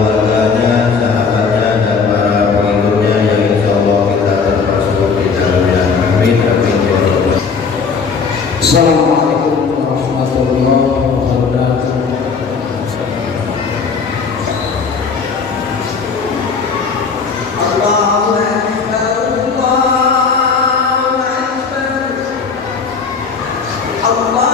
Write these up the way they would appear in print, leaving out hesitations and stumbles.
keluarganya, sahabatnya, dan para pengikutnya yang insya Allah kita termasuk di dalamnya. Amin amin ya rabbal alamin. Assalamualaikum warahmatullahi wabarakatuh. Allahu Akbar, Allahu Akbar, Allahu Akbar, Allahu Akbar.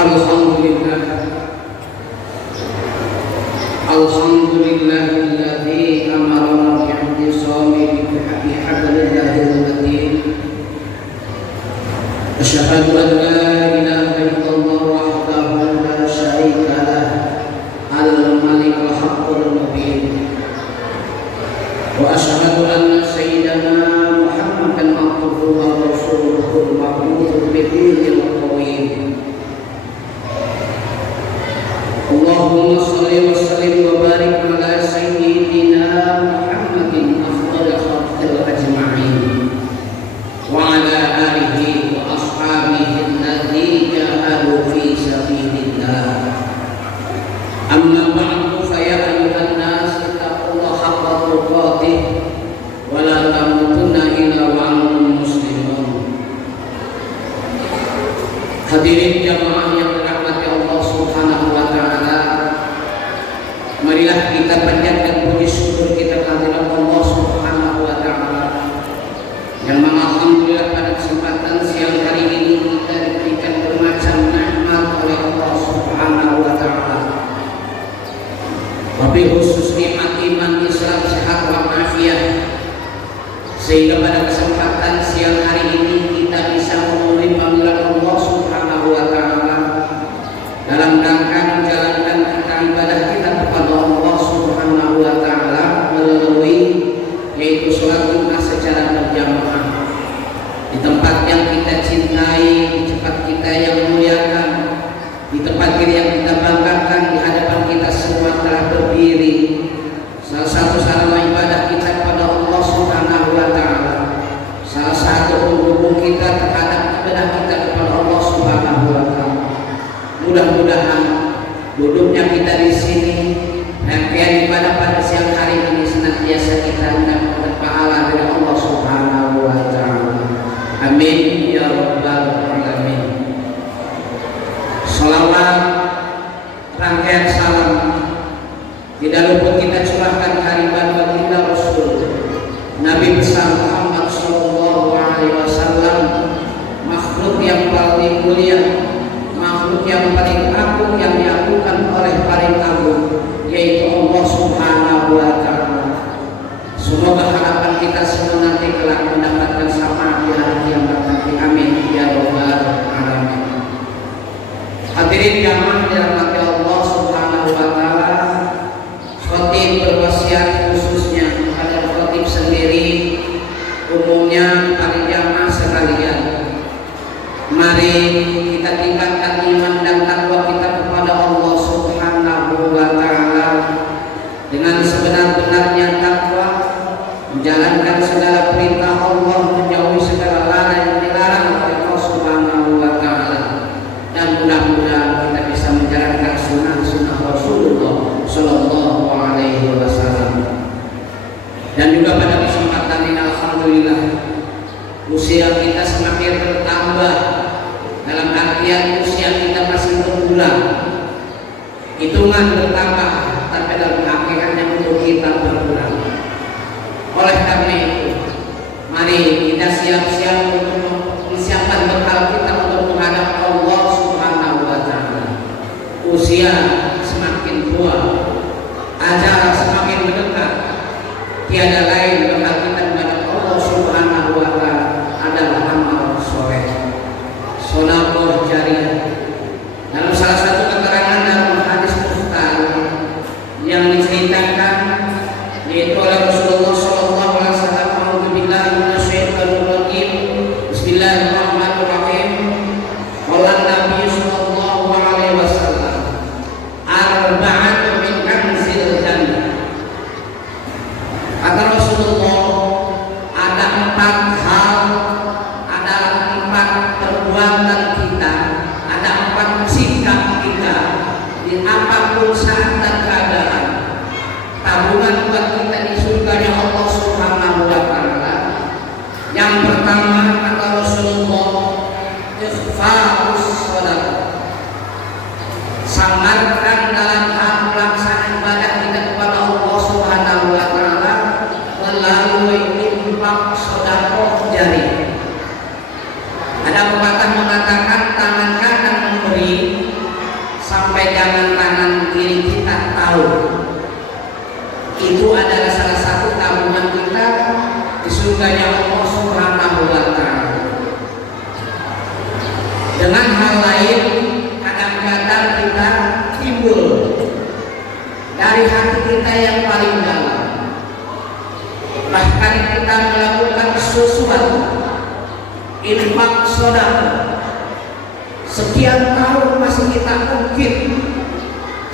Alhamdulillah, alhamdulillahilladzi amarana bi'intisami bihablillahil matin. Asyhadu an la ilaha illallah wahdahu la syarika lah, al-malikul haqqul mubin. Wa asyhadu anna sayyidana Muhammadan abduhu wa rasuluhul mab'uts bidinil qawim. Allahumma shalli wa sallim wa barik ala sayyidina Muhammadin afdhalil khalqil ajma'in wa ala alihi wa ashabihi alladzi jahadu fi sabilillah. Amma ba'du, fa ya ayyuhan nas ittaqullaha haqqa tuqatih wa la tamutunna illa wa antum muslimun. Hadirin jamaah yang dirahmati Allah Subhanahu wa taala, marilah kita panjatkan puji syukur kita kehadirat Allah Subhanahu wa taala yang alhamdulillah pada kesempatan siang hari ini kita diberikan bermacam nikmat oleh Allah Subhanahu wa taala. Wabil khusus nikmat iman, Islam, sehat walafiat, sehingga pada kesempatan siang hari ini kita bisa memenuhi panggilan Allah Subhanahu wa taala dalam rangka menjalankan ibadah kita kepada Allah Subhanahu wa taala melalui yaitu sholat Jumat secara berjamaah di tempat yang kita cintai, di tempat kita yang muliakan, di tempat yang kita banggakan, di hadapan kita semua telah berdiri. Salah satu sarana ibadah kita kepada Allah Subhanahu wa taala, salah satu penghubung kita terhadap ibadah kita kepada Allah Subhanahu wa taala. Mudah-mudahan duduknya kita di sini, rangkaian ibadah pada siang hari ini senantiasa kita mendapatkan pahala dari Allah Subhanahu wa taala. Amin ya rabbal alamin. Salawat, rangkaian salam tidak lupa kita curahkan kehadiran baginda Rasul Nabi besar Muhammad sallallahu alaihi wasallam, makhluk yang paling mulia, makhluk yang paling agung, yang diagungkan oleh paling agung, yaitu Allah Subhanahu wa taala. Semoga harapan kita semua nanti kelak mendapatkan syafaat di hari kiamat nanti. Amin ya rabbal alamin. Hadirin jamaah dirahmati Allah Subhanahu wa taala, khatib berwasiat khususnya kepada khatib sendiri, umumnya para jamaah sekalian. Mari kita tingkatkan iman dan takwa kita kepada Allah Subhanahu wa taala dengan sebenar-benarnya takwa, menjalankan segala perintah Allah, menjauhi segala larangan yang dilarang oleh Allah Subhanahu wa taala, dan mudah-mudahan kita bisa menjalankan sunnah-sunnah Rasulullah sallallahu alaihi wasallam. Dan juga pada kesempatan ini alhamdulillah usia kita semakin bertambah, dalam artian usia kita masih berbulan, hitungan bertambah, tapi dalam hakikatnya untuk kita berkurang. Oleh karena itu, mari kita siap-siap untuk persiapan bekal kita untuk menghadap Allah Subhanahu wa taala. Usia semakin tua, ajal semakin mendekat, tiada lain bekal kita menghadap Allah Subhanahu wa taala adalah amal soleh, sedekah jariyah. Dalam salah satu keterangan dalam hadis mukhtar yang diceritakan yaitu oleh Rasulullah sallallahu alaihi wasallam, "A'udzubillahi minasyaitonir rajim. Bismillahirrahmanirrahim. Qala Nabi sallallahu alaihi wasallam, arba'atun min kanzil jannah. Yang pertama kata Rasulullah, ikhfa'us shadaqah. Samarkan dalam hal pelaksanaan ibadah kita kepada Allah Subhanahu wa taala melalui infak sedekah jari. Ada pepatah mengatakan tangan kanan memberi sampai jangan tangan kiri kita tahu. Itu adalah salah satu tabungan kita di surganya Allah Subhanahu wa taala. Dengan hal lain, kadang-kadang kita timbul dari hati kita yang paling dalam. Bahkan kita melakukan sesuatu infak sedekah. Sekian tahun masih kita ungkit,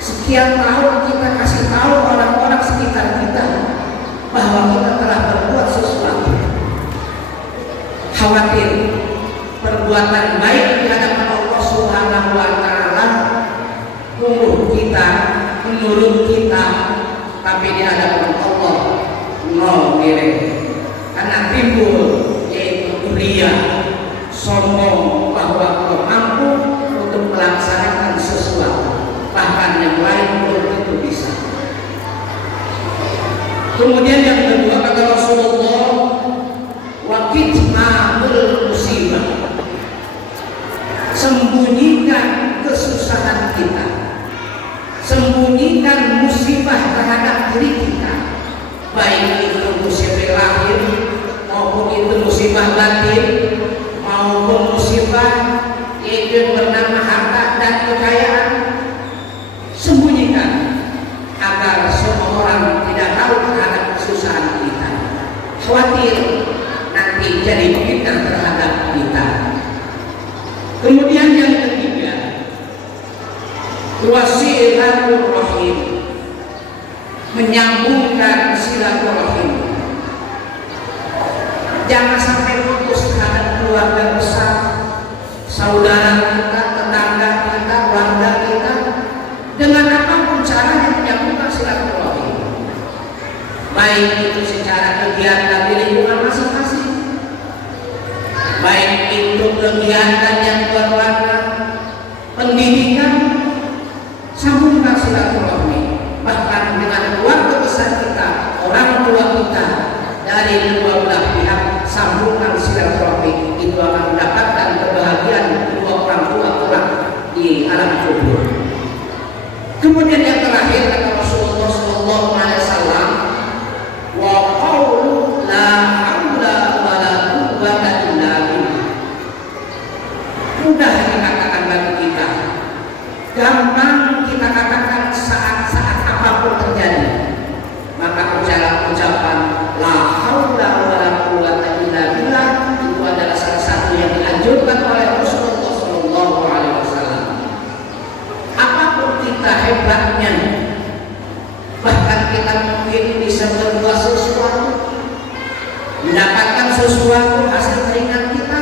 sekian tahun kita kasih tahu orang-orang sekitar kita bahwa kita telah berbuat sesuatu. Khawatir perbuatan baik di hadapan Allah Subhanahu wa taala menurut kita, tapi di hadapan Allah nol nilai. Karena timbul yaitu ria, sombong bahwa kau mampu untuk melaksanakan sesuatu, bahkan yang lain belum tentu bisa. Kemudian yang kedua kata Rasulullah, wa kitmanul musibah. Sembunyikan kesusahan kita, sembunyikan musibah terhadap diri kita, baik itu musibah lahir maupun itu musibah batin maupun musibah yaitu bernama harta dan kekayaan. Sembunyikan agar semua orang tidak tahu terhadap kesusahan kita, khawatir nanti jadi fitnah terhadap kita. Kemudian yang ketiga, wasilaturrahim, menyambungkan silaturahim. Jangan sampai putus terhadap keluarga besar, saudara kita, tetangga kita, keluarga kita, dengan apapun caranya menyambungkan silaturahim. Baik itu secara kegiatan di lingkungan masing-masing, baik itu kegiatan yang berwarna pendidikan, sambungkan silaturahmi. Bahkan dengan keluarga besar kita, orang tua kita, dari kedua belah pihak, sambungkan silaturahmi. Itu akan mendapatkan kebahagiaan kedua orang tua kelak di alam kubur. Kemudian yang terakhir kata Rasulullah sallallahu alaihi wasallam, wa qaulu la haula wala quwwata illa billah. Mudah dikatakan bagi kita, gampang kita katakan saat-saat apapun terjadi. Maka ucapan la haula wala quwwata illa billah itu adalah salah satu yang dianjurkan oleh Rasulullah sallallahu alaihi wasallam. Apapun kita hebatnya, bahkan kita mungkin bisa berbuat sesuatu, mendapatkan sesuatu hasil keringat kita,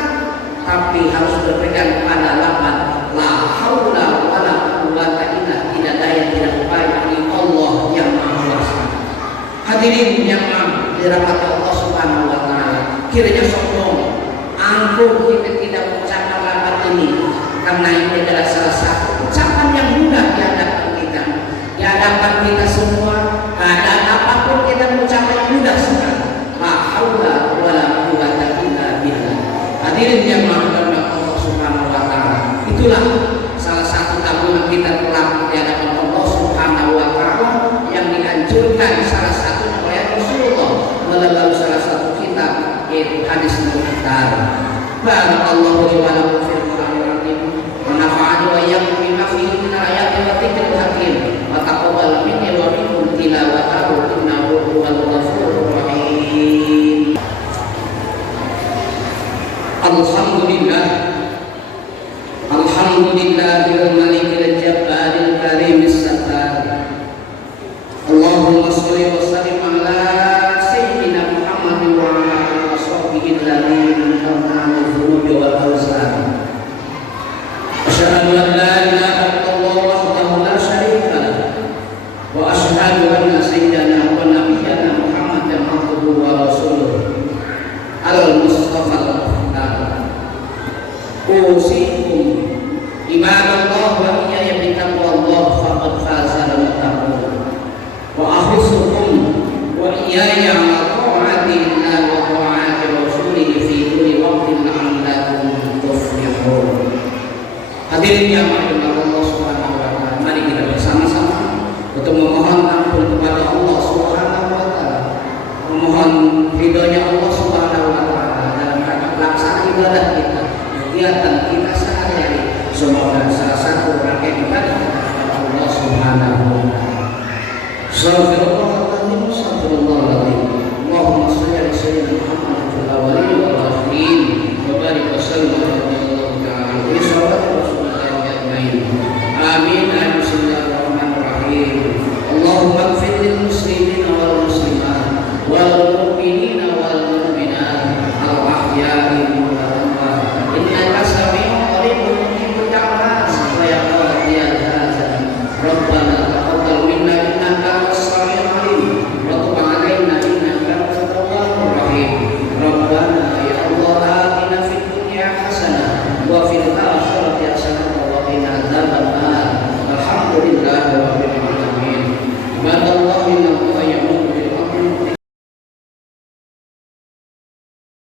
tapi harus berpegang pada lafaz la haula wala quwwata illa billah, tidak daya tidak upaya bagi Allah yang Maha Kuasa. Hadirin yang dirahmati Allah Subhanahu wa taala, kiranya sombong, angkuh kita tidak mengucapkan lafaz ini, karena ini adalah salah satu ucapan yang mudah di hadapan kita, di hadapan kita semua. Keadaan apapun kita mengucapkan mudah sekali. La haula wala quwwata illa billah. Hadirin yang dirahmati Allah Subhanahu wa taala, itulah salah satu tabungan kita kelak di hadapan Allah Subhanahu wa taala yang dianjurkan salah satu oleh Rasulullah melalui salah satu kitab yaitu hadis Mukhtar. Barakallahu li wa lakum fil Qur'anil azim wa nafa'ani wa iyyakum bima fihi min ayati wa dzikril hakim wa taqabbal minni wa minkum tilawatahu innahu huwal ghafurur rahim. Alhamdulillah, alhamdulillahil malikil jabbaril karimis sattar. Allahumma sholli wa sallim ala sayyidina Muhammadin wa ala alihi wa sahbihi alladziina an'amta 'alaihim dhunubi wal awzar. Asyhadu an la ilaha illallah wahdahu la syarika lah wa asyhadu anna sayyidana wa nabiyyana Muhammadan abduhu wa rasuluh al-mustafa iyaya ala ta'atillah wa ta'ati rasulih fi kulli waqtin la'allakum tuflihun. Hadirin yang